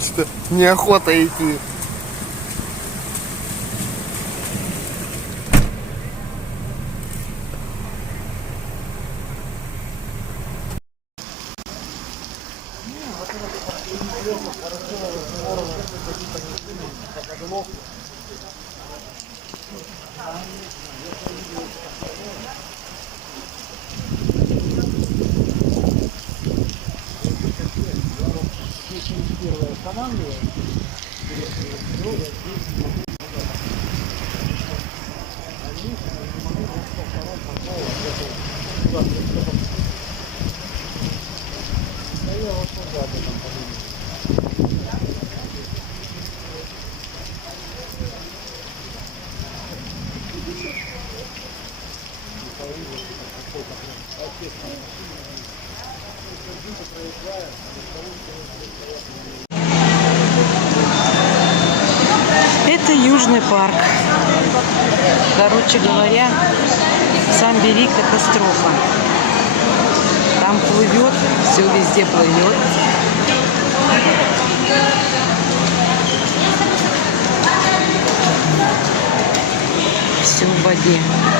Что неохота идти. Это Южный парк. Короче говоря, сам Бери катастрофа. Там плывет, все везде плывет. Все в воде.